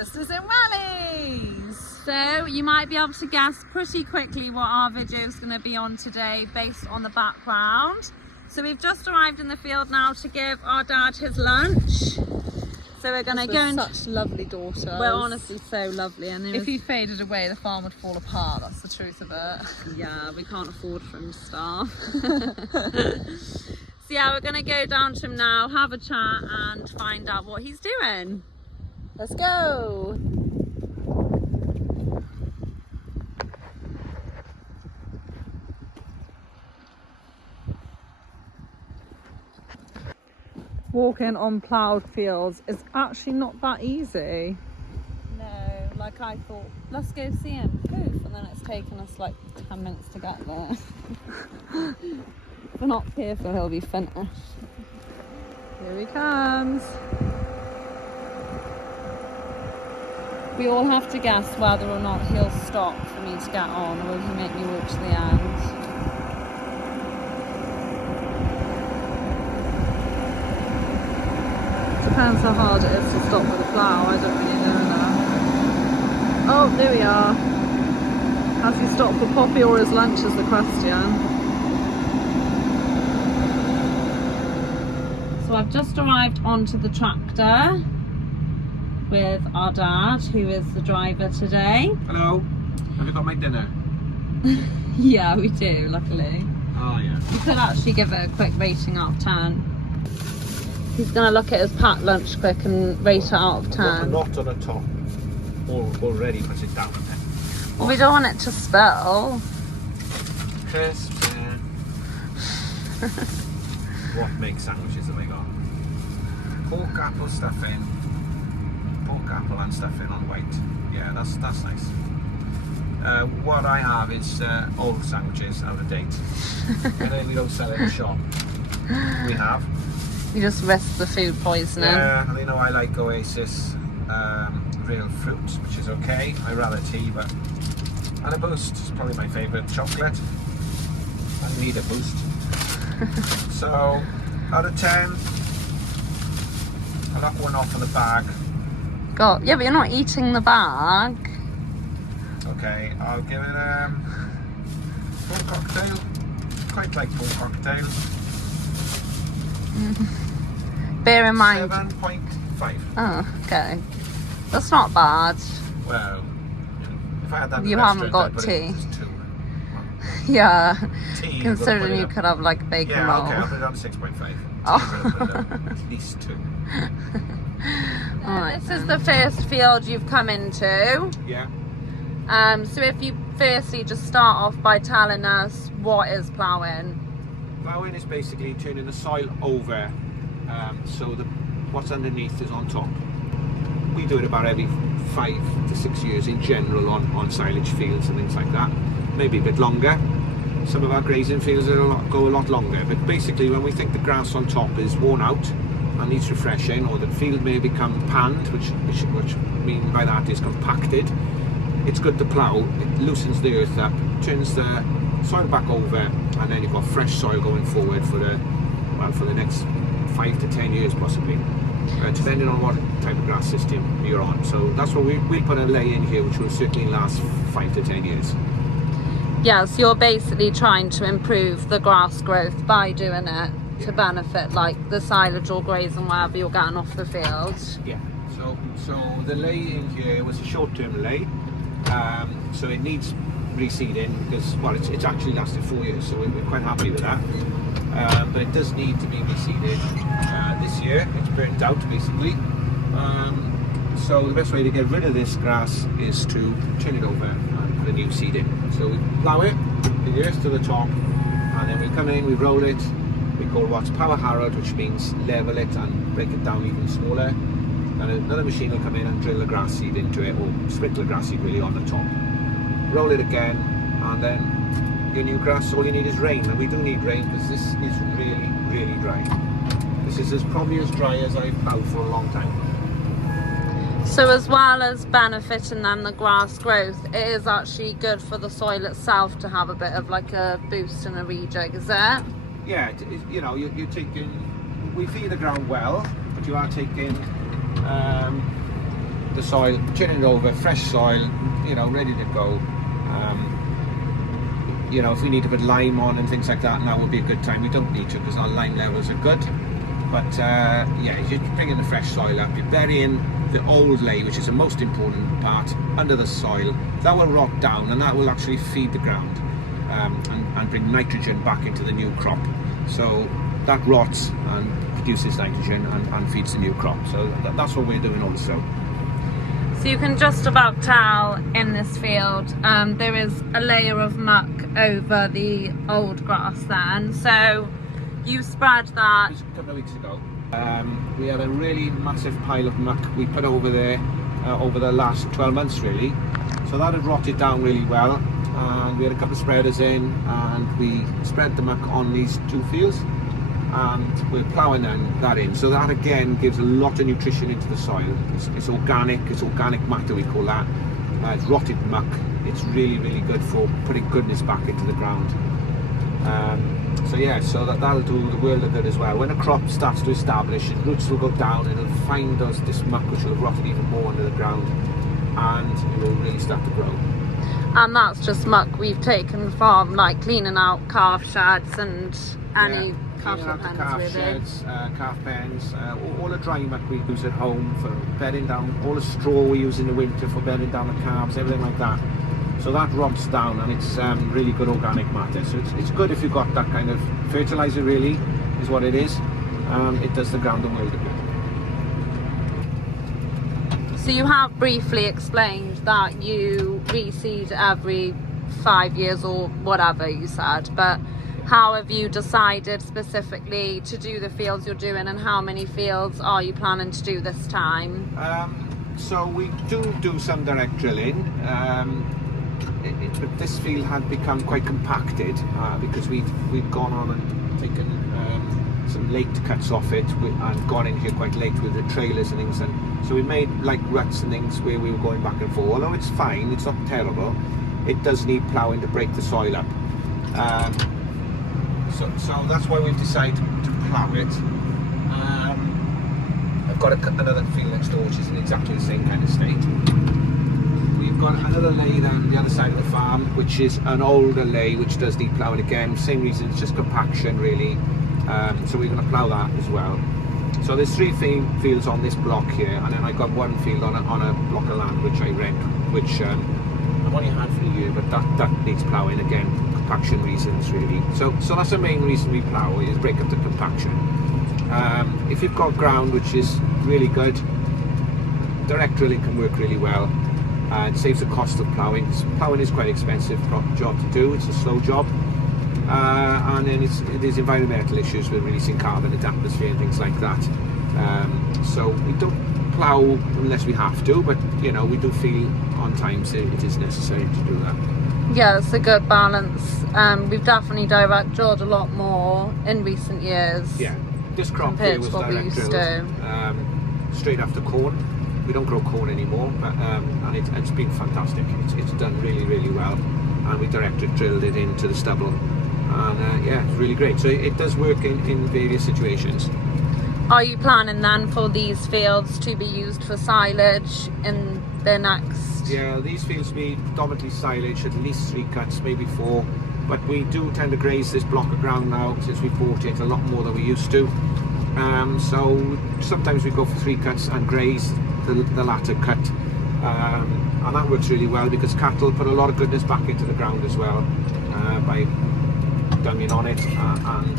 Sisters in Wellies. So you might be able to guess pretty quickly what our video is going to be on today based on the background. So we've just arrived in the field now to give our dad his lunch. So we're going to go and... Such lovely daughters. We're honestly so lovely. And if he faded away, the farm would fall apart. That's the truth of it. Yeah, we can't afford for him to starve. So yeah, we're going to go down to him now, have a chat and find out what he's doing. Let's go. Walking on ploughed fields is actually not that easy. No, like I thought, let's go see him. Poof, and then it's taken us like 10 minutes to get there. If we're not careful, he'll be finished. Here he comes. We all have to guess whether or not he'll stop for me to get on, or will he make me walk to the end? Depends how hard it is to stop with a plough, I don't really know that. Oh, there we are. Has he stopped for Poppy or his lunch is the question. So I've just arrived onto the tractor with our dad, who is the driver today. Hello, have you got my dinner? Yeah, we do, luckily. Oh yeah. You could actually give it a quick rating out of 10. He's going to look at his packed lunch quick and rate it out of 10. Got a knot on the top already, puts it down. Well, we don't want it to spill. Crisp, yeah. What makes sandwiches have I got? Pork apple stuffing. Pork apple and stuffing on white. Yeah, that's nice. What I have is old sandwiches, out of date. And then we don't sell in the shop. We have. You just risk the food poisoning. Yeah, and you know I like Oasis real fruit, which is okay. I rather tea, but and a Boost is probably my favourite chocolate. I need a Boost. So out of 10, I'll knock one off of the bag. God, yeah, but you're not eating the bag. Okay, I'll give it pork cocktail. Quite like pork cocktail. Bear in mind. 7.5. Oh, okay. That's not bad. Well, if I had that in You the haven't restaurant, got I'd put it tea. as 2. Yeah. Tea, Considering you could have like a bacon yeah, roll. okay, I'll put it on 6.5. Oh. At least 2. Alright, this is the first field you've come into. Yeah. So if you firstly just start off by telling us what is ploughing. Plowing is basically turning the soil over so that what's underneath is on top. We do it about every 5 to 6 years in general on silage fields and things like that. Maybe a bit longer. Some of our grazing fields go a lot longer, but basically when we think the grass on top is worn out and needs refreshing, or the field may become panned, which mean by that is compacted, it's good to plough. It loosens the earth up, turns the soil back over, and then you've got fresh soil going forward for the next 5 to 10 years possibly, depending on what type of grass system you're on. So that's what we'll put a lay in here, which will certainly last 5 to 10 years. Yeah, so you're basically trying to improve the grass growth by doing it to benefit like the silage or grazing wherever you're getting off the field. Yeah. So the lay in here was a short-term lay. So it needs reseeding because, well, it's actually lasted 4 years, so we're quite happy with that. But it does need to be reseeded this year. It's burnt out basically. So the best way to get rid of this grass is to turn it over and put a new seed in. So we plough it, the earth to the top, and then we come in, we roll it. We call what's power harrowed, which means level it and break it down even smaller. And another machine will come in and drill the grass seed into it, or sprinkle the grass seed really on the top. Roll it again, and then your new grass, all you need is rain. And we do need rain because this is really, really dry. This is probably as dry as I've ploughed for a long time. So as well as benefiting then the grass growth, it is actually good for the soil itself to have a bit of like a boost and a rejig, is it? Yeah, you know, you're taking, we feed the ground well, but you are taking the soil, turning it over, fresh soil, you know, ready to go. You know, if we need to put lime on and things like that, now would be a good time. We don't need to because our lime levels are good. But yeah, you bring in the fresh soil up, you bury in the old ley, which is the most important part, under the soil. That will rot down and that will actually feed the ground and bring nitrogen back into the new crop. So that rots and produces nitrogen and feeds the new crop. So that's what we're doing also. So you can just about tell in this field there is a layer of muck over the old grass then. So you spread that. A couple of weeks ago, we had a really massive pile of muck we put over there over the last 12 months really. So that had rotted down really well, and we had a couple of spreaders in and we spread the muck on these 2 fields and we're ploughing that in. So that again gives a lot of nutrition into the soil. It's organic matter we call that. It's rotted muck. It's really, really good for putting goodness back into the ground. So yeah, so that'll do the world of good as well. When a crop starts to establish, its roots will go down and it'll find this muck which will have rotted even more under the ground, and it will really start to grow. And that's just muck we've taken from like cleaning out calf sheds and any cattle pens really. Sheds, calf pens, all the dry muck we use at home for bedding down, all the straw we use in the winter for bedding down the calves, everything like that. So that rots down and it's really good organic matter. So it's good if you've got that kind of fertilizer really, is what it is. It does the ground a world of good. So you have briefly explained that you reseed every 5 years or whatever you said, but how have you decided specifically to do the fields you're doing, and how many fields are you planning to do this time? So we do some direct drilling. But this field had become quite compacted because we'd gone on and taken some late cuts off it and gone in here quite late with the trailers and things, and so we made like ruts and things where we were going back and forth. Although it's fine, it's not terrible, it does need ploughing to break the soil up. So that's why we've decided to plough it. I've got another field next door which is in exactly the same kind of state. We've got another ley down the other side of the farm, which is an older ley which does need ploughing again. Same reason, it's just compaction really. So we're going to plough that as well. So there's 3 fields on this block here, and then I got 1 field on a block of land which I rent, which I've only had for a year, but that needs ploughing again, compaction reasons really. So that's the main reason we plough, is break up the compaction. If you've got ground which is really good, direct drilling can work really well. It saves the cost of ploughing. Ploughing is quite an expensive job to do, it's a slow job. And then there's environmental issues with releasing carbon into the atmosphere and things like that. So we don't plough unless we have to, but you know, we do feel on times it is necessary to do that. Yeah, it's a good balance. We've definitely direct drilled a lot more in recent years. Yeah, this crop here was direct drilled straight after corn. We don't grow corn anymore, but, and it's been fantastic. It's done really, really well, and we direct drilled it into the stubble, and yeah, it's really great. So it does work in various situations. Are you planning then for these fields to be used for silage in the next? Yeah, these fields need predominantly silage, at least 3 cuts, maybe 4. But we do tend to graze this block of ground now since we bought it a lot more than we used to. So sometimes we go for 3 cuts and graze the latter cut, and that works really well because cattle put a lot of goodness back into the ground as well by dunging on it, and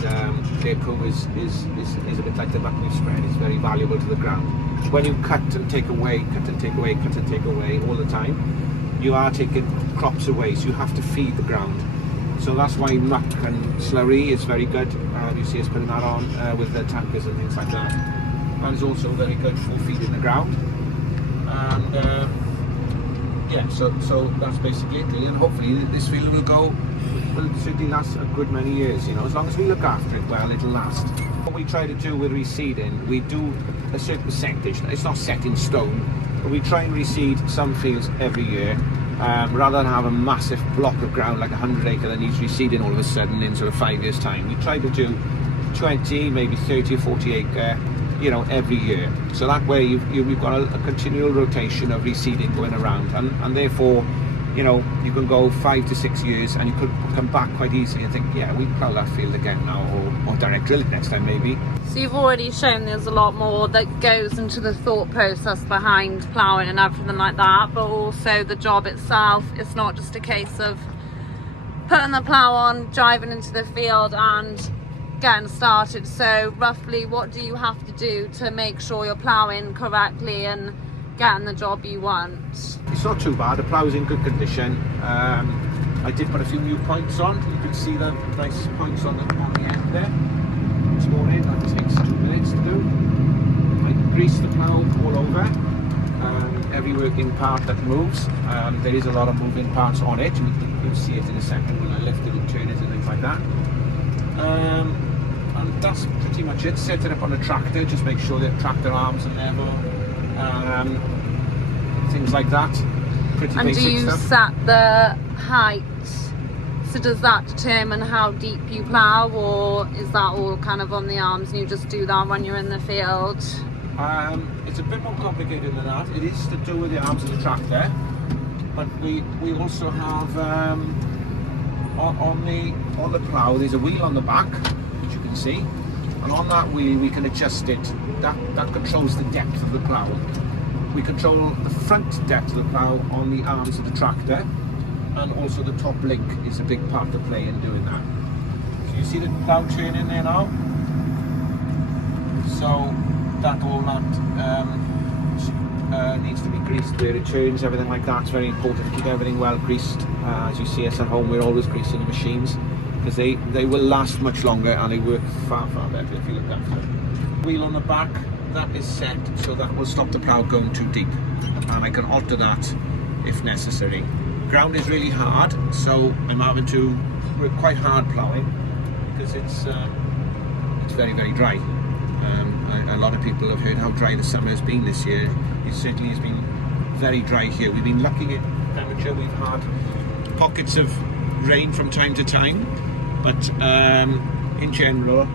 their poo is a bit like the muck we've spread. It's very valuable to the ground. When you cut and take away, cut and take away, cut and take away all the time, you are taking crops away, so you have to feed the ground. So that's why muck and slurry is very good. You see us putting that on with the tankers and things like that. That is also very good for feeding the ground. And yeah, so that's basically it. And hopefully this field will certainly last a good many years. You know, as long as we look after it well, it'll last. What we try to do with reseeding, we do a certain percentage. It's not set in stone, but we try and reseed some fields every year. Rather than have a massive block of ground like 100 acre that needs reseeding all of a sudden in sort of 5 years time, we try to do 20, maybe 30 or 40 acre you know, every year. So that way we've got a continual rotation of reseeding going around, and therefore, you know, you can go 5 to 6 years and you could come back quite easily and think, yeah, we plough that field again now, or direct drill it next time maybe. So you've already shown there's a lot more that goes into the thought process behind ploughing and everything like that, but also the job itself. It's not just a case of putting the plough on, driving into the field and getting started. So roughly what do you have to do to make sure you're ploughing correctly and getting the job you want? It's not too bad, the plough is in good condition. I did put a few new points on. You can see the nice points on the end there. This morning, that takes 2 minutes to do. I greased the plough all over. Every working part that moves. There is a lot of moving parts on it. You'll see it in a second when I lift it and turn it and things like that. And that's pretty much it. Set it up on a tractor, just make sure that tractor arms are level. Things like that. Pretty and basic do you stuff. set the height? So does that determine how deep you plough, or is that all kind of on the arms and you just do that when you're in the field? It's a bit more complicated than that. It is to do with the arms of the tractor, but we also have on the plough there's a wheel on the back, which you can see, and on that wheel we can adjust it. That controls the depth of the plough. We control the front depth of the plough on the arms of the tractor, and also the top link is a big part to play in doing that. So you see the plough turning there now? So that all that needs to be greased where it turns, everything like that. It's very important to keep everything well greased. As you see us at home, we're always greasing the machines because they will last much longer and they work far better if you look after them. Wheel on the back, that is set so that will stop the plough going too deep, and I can alter that if necessary. Ground is really hard, so I'm having to work quite hard ploughing because it's very dry. A lot of people have heard how dry the summer has been this year. It certainly has been very dry here. We've been lucky at temperature. We've had pockets of rain from time to time, but in general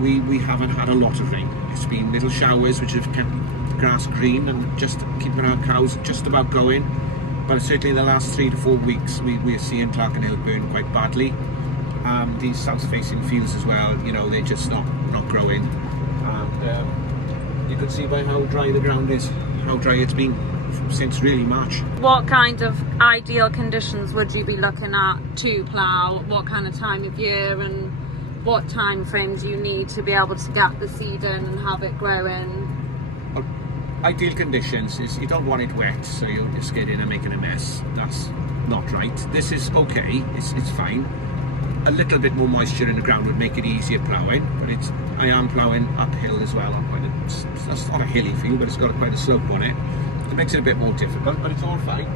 we haven't had a lot of rain. It's been little showers which have kept the grass green and just keeping our cows just about going, but certainly in the last 3 to 4 weeks we're seeing Clerkenhill burn quite badly. These south-facing fields as well, you know, they're just not growing, and you can see by how dry the ground is, how dry it's been since really March. What kind of ideal conditions would you be looking at to plough? What kind of time of year and what time frames you need to be able to get the seed in and have it growing? Well, ideal conditions is you don't want it wet, so you're just getting and making a mess. That's not right. This is okay, it's fine. A little bit more moisture in the ground would make it easier ploughing, but I am ploughing uphill as well. That's not a hilly field, but it's got quite a slope on it. It makes it a bit more difficult, but it's all fine.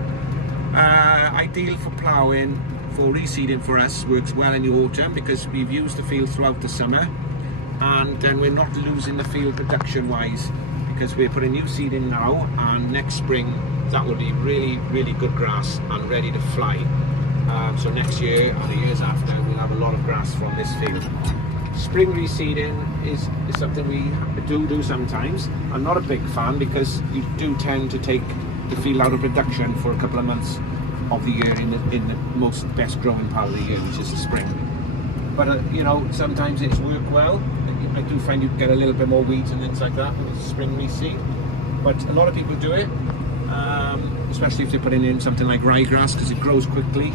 Ideal for ploughing, for reseeding for us, works well in the autumn because we've used the field throughout the summer, and then we're not losing the field production wise because we're putting new seed in now, and next spring that will be really good grass and ready to fly. So next year and the years after we'll have a lot of grass from this field. Spring reseeding is something we do sometimes. I'm not a big fan because you do tend to take the field out of production for a couple of months of the year in the most best growing part of the year, which is the spring. But you know, sometimes it's worked well. I do find you get a little bit more weeds and things like that with spring reseed, but a lot of people do it, especially if they're putting in something like ryegrass because it grows quickly.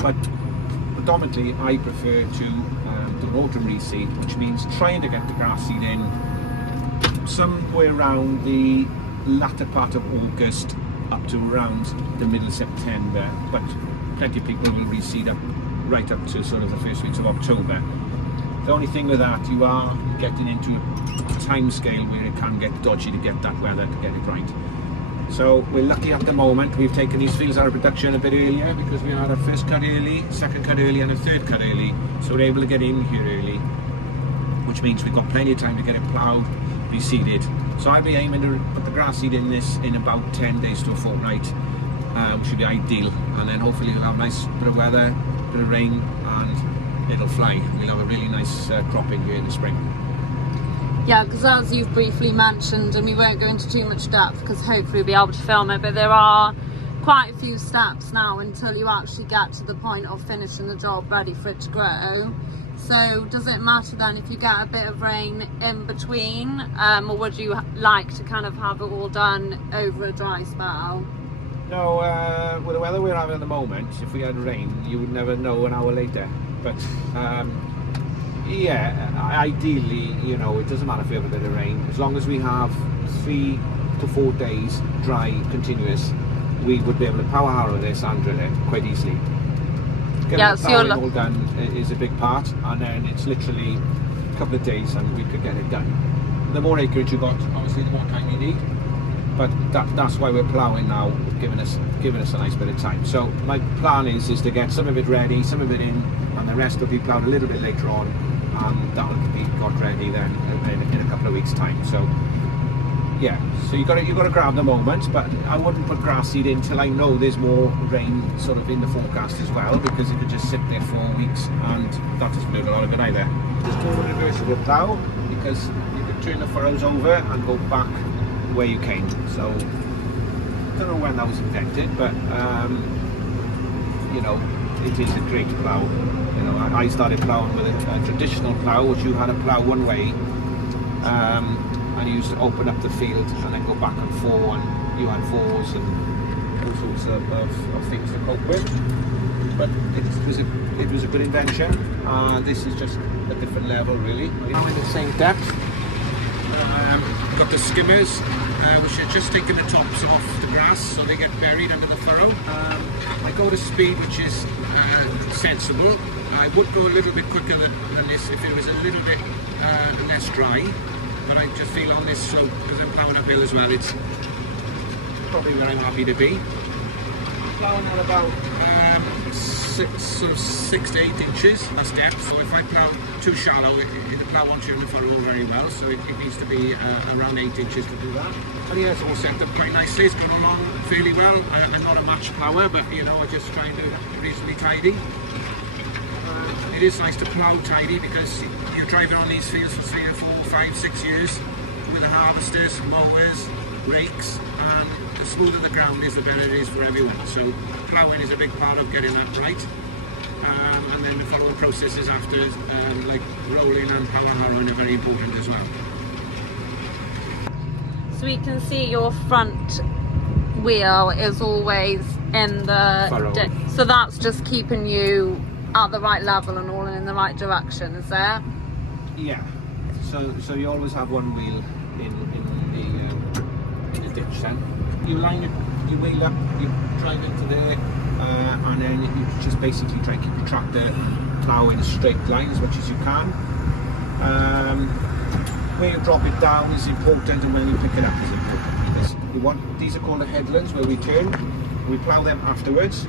But predominantly I prefer to do autumn reseed, which means trying to get the grass seed in somewhere around the latter part of August up to around the middle of September, but plenty of people will reseed up right up to sort of the first weeks of October. The only thing with that, you are getting into a time scale where it can get dodgy to get that weather to get it right. So we're lucky at the moment. We've taken these fields out of production a bit earlier because we had our first cut early, second cut early and a third cut early, so we're able to get in here early, which means we've got plenty of time to get it ploughed, reseeded. So I'll be aiming to put the grass seed in this in about 10 days to a fortnight, which should be ideal, and then hopefully we'll have a nice bit of weather, bit of rain, and it'll fly. We'll have a really nice cropping here in the spring. Yeah, because as you've briefly mentioned, and we won't go into too much depth because hopefully we'll be able to film it, but there are quite a few steps now until you actually get to the point of finishing the job ready for it to grow. So does it matter then if you get a bit of rain in between, or would you like to kind of have it all done over a dry spell? No, with the weather we're having at the moment, if we had rain, you would never know an hour later. But yeah, ideally, you know, it doesn't matter if we have a bit of rain, as long as we have 3 to 4 days dry, continuous, we would be able to power harrow this and drill it quite easily. Getting the ploughing all done is a big part, and then it's literally a couple of days and we could get it done. The more acreage you got, obviously the more time you need, but that's why we're ploughing now, giving us a nice bit of time. So my plan is to get some of it ready, some of it in, and the rest will be ploughed a little bit later on, and that will be got ready then in a couple of weeks' time. So yeah, so you got to grab the moment, but I wouldn't put grass seed in till I know there's more rain sort of in the forecast as well, because it could just sit there for weeks and that doesn't do a lot of good either. Just do a reversible plough, because you can turn the furrows over and go back where you came. So I don't know when that was invented, but you know, it is a great plough. You know, I started ploughing with a traditional plough, which you had to plough one way, and you used to open up the field and then go back and forth, and you had fours and all sorts of things to cope with. But it was a good invention. This is just a different level, really. I'm in the same depth. Got the skimmers, which are just taking the tops off the grass so they get buried under the furrow. I go to speed which is sensible. I would go a little bit quicker than this if it was a little bit less dry, but I just feel on this slope, because I'm ploughing uphill as well, it's probably where I'm happy to be. Ploughing at about 6 to 8 inches as depth, so if I plough too shallow, the plough won't turn the furrow very well, so it needs to be around 8 inches to do that. And yeah, it's all set up quite nicely, it's gone along fairly well. I'm not a match plougher, but you know, I'm just trying to reasonably tidy. It is nice to plough tidy, because you're driving on these fields for 3 or 4, 5, 6 years with the harvesters, mowers, rakes, and the smoother the ground is, the better it is for everyone. So ploughing is a big part of getting that right. And then the following processes after, like rolling and power harrowing, are very important as well. So we can see your front wheel is always in the furrow. So that's just keeping you at the right level and all in the right direction, is there? Yeah. So you always have one wheel in the ditch then. You line it, you wheel up, you drive into there, and then you just basically try and keep your tractor plough in a straight line as much as you can. Where you drop it down is important, and when you pick it up is important, because these are called the headlands, where we turn, we plough them afterwards.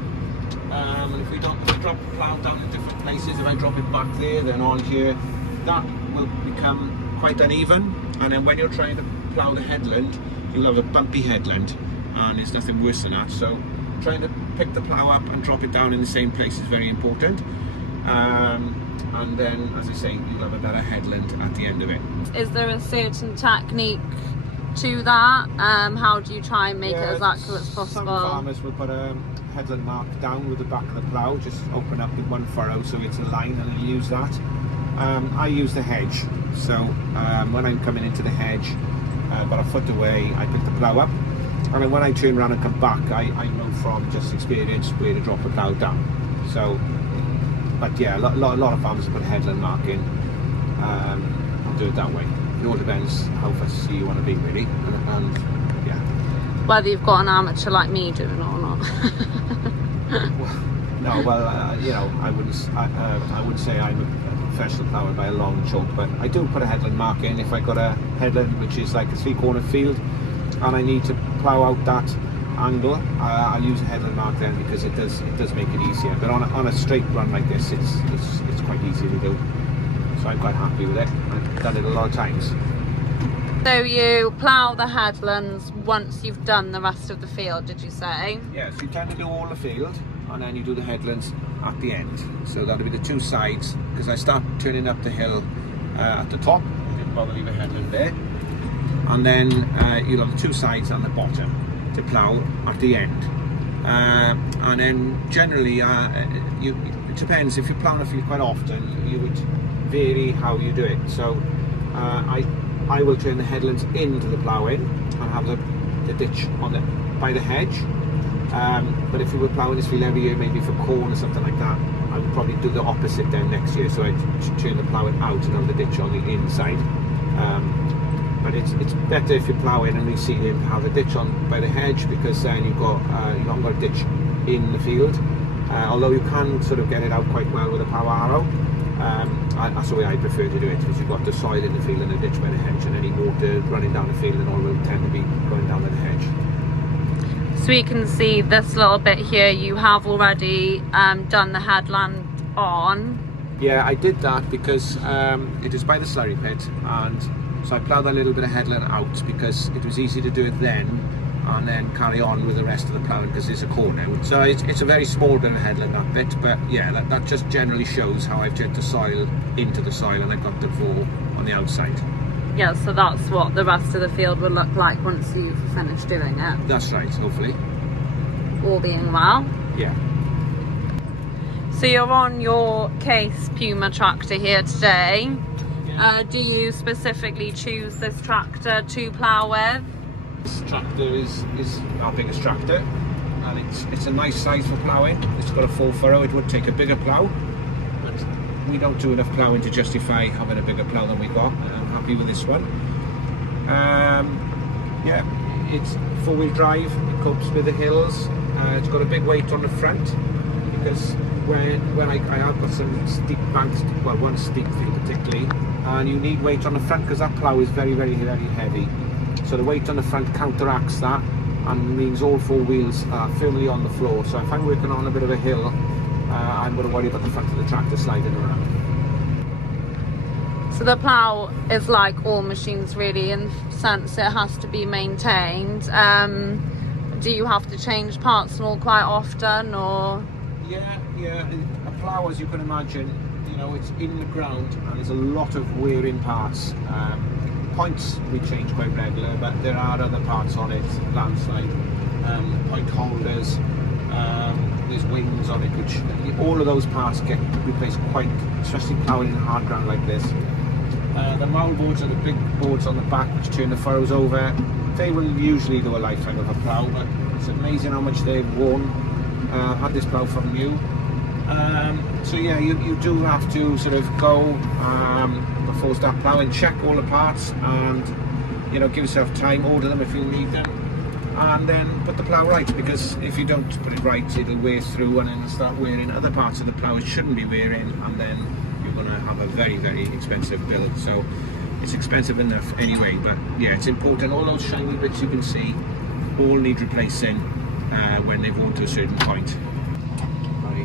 And if we drop the plough down in different places, if I drop it back there, then on here, that will become quite uneven, and then when you're trying to plough the headland, you'll have a bumpy headland, and there's nothing worse than that. So trying to pick the plough up and drop it down in the same place is very important, and then, as I say, you'll have a better headland at the end of it. Is there a certain technique to that? How do you try and make it as accurate as possible? Some farmers will put a headland mark down with the back of the plough, just open up with one furrow so it's a line, and then use that. I use the hedge, so when I'm coming into the hedge, about a foot away, I pick the plough up, and then when I turn around and come back, I know from just experience where to drop the plough down. So, but yeah, a lot of farmers put a headland mark in. I'll do it that way. It all depends how fussy you want to be, really, and yeah. Whether you've got an amateur like me doing it or not. You know, I wouldn't say I'm a professional plougher by a long chalk, but I do put a headland mark in if I got a headland which is like a 3-corner field, and I need to plough out that angle. I'll use a headland mark then, because it does make it easier. But on a straight run like this, it's quite easy to do. So I'm quite happy with it. I've done it a lot of times. So you plough the headlands once you've done the rest of the field, did you say? Yeah, so you tend to do all the field, and then you do the headlands at the end. So that'll be the two sides, because I start turning up the hill at the top. I didn't bother leave a headland there. And then you'll have the two sides and the bottom to plough at the end. And then generally, it depends. If you plough a field quite often, you would vary how you do it. So I will turn the headlands into the ploughing and have the ditch by the hedge. But if we were ploughing this field every year, maybe for corn or something like that, I would probably do the opposite then next year. So I'd turn the ploughing out and have the ditch on the inside. But it's better if you're ploughing and reseeding to have the ditch on by the hedge, because then you've not got a ditch in the field. Although you can sort of get it out quite well with a power harrow. That's the way I prefer to do it, because you've got the soil in the field and a ditch by the hedge, and any water running down the field and all will tend to be going down by the hedge. So we can see this little bit here, you have already done the headland on. Yeah, I did that because it is by the slurry pit, and so I ploughed a little bit of headland out because it was easy to do it then and then carry on with the rest of the ploughing, because it's a corner. So it's a very small bit of headland, that bit, but yeah, that just generally shows how I've jerked the soil into the soil and I've got the vour on the outside. Yeah, so that's what the rest of the field will look like once you've finished doing it. That's right, hopefully. All being well. Yeah. So you're on your Case Puma tractor here today. Yeah. Do you specifically choose this tractor to plough with? This tractor is our biggest tractor, and it's a nice size for ploughing. It's got a full furrow. It would take a bigger plough, but we don't do enough ploughing to justify having a bigger plough than we got, and I'm happy with this one. Yeah, it's four-wheel drive. It copes with the hills. It's got a big weight on the front, because when I have got some steep banks, well, one steep thing particularly, and you need weight on the front because that plough is very, very, very heavy. So the weight on the front counteracts that and means all four wheels are firmly on the floor. So if I'm working on a bit of a hill, I'm going to worry about the front of the tractor sliding around. So the plough is like all machines really, in the sense it has to be maintained. Do you have to change parts and all quite often, or? Yeah. A plough, as you can imagine, you know, it's in the ground and there's a lot of wearing parts. Points we change quite regular, but there are other parts on it, landslide, point holders, there's wings on it, which all of those parts get replaced quite, especially ploughing in hard ground like this. The round boards are the big boards on the back which turn the furrows over. They will usually do a lifetime of a plough, but it's amazing how much they've worn. Had this plough from new. So yeah, you do have to sort of go before start ploughing, check all the parts, and you know, give yourself time, order them if you need them, and then put the plough right, because if you don't put it right, it'll wear through and then start wearing other parts of the plough it shouldn't be wearing, and then you're going to have a very, very expensive build. So it's expensive enough anyway, but yeah, it's important. All those shiny bits you can see all need replacing when they've worn to a certain point.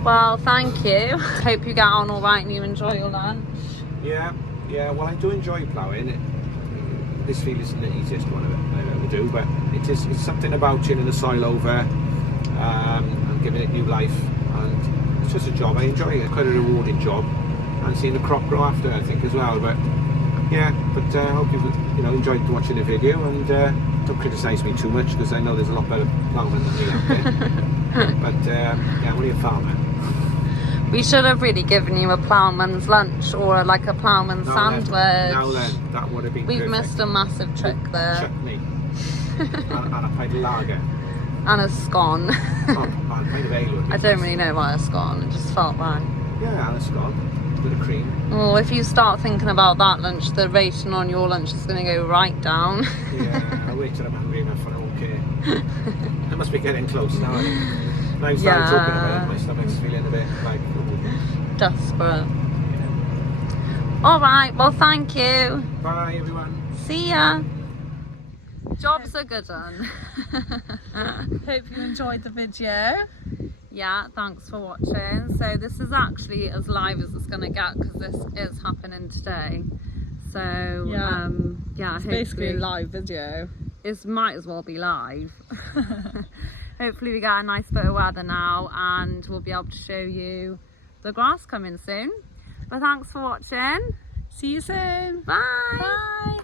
Well, thank you. Hope you get on all right and you enjoy your lunch. Yeah, well, I do enjoy ploughing. This field isn't the easiest one I've ever do, but it's something about turning the soil over and giving it new life, and it's just a job. I enjoy it. Quite a rewarding job, and seeing the crop grow after, I think, as well. But yeah, I hope you've enjoyed watching the video, and don't criticise me too much, because I know there's a lot better ploughmen than me out there. But yeah, I'm only a farmer. We should have really given you a ploughman's lunch, or like a ploughman's sandwich. Now then, that would have been We've perfect. missed a massive trick there. Chutney. and a pint of lager. And a scone. Oh, a pint of ale would be I don't really know why a scone, it just felt right. Yeah, and a scone. A bit of cream. Oh, if you start thinking about that lunch, the rating on your lunch is going to go right down. Yeah, I'll wait till I'm hungry enough and I won't care. I must be getting close now. Now I've started talking about it, my stomach's feeling a bit like... desperate. Alright, well, thank you. Bye, everyone. See ya. Job's a good one. Hope you enjoyed the video. Yeah, thanks for watching. So this is actually as live as it's going to get, because this is happening today. So yeah, it's basically a live video. It might as well be live. hopefully we get a nice bit of weather now and we'll be able to show you the grass coming soon. But thanks for watching. See you soon. Bye. Bye.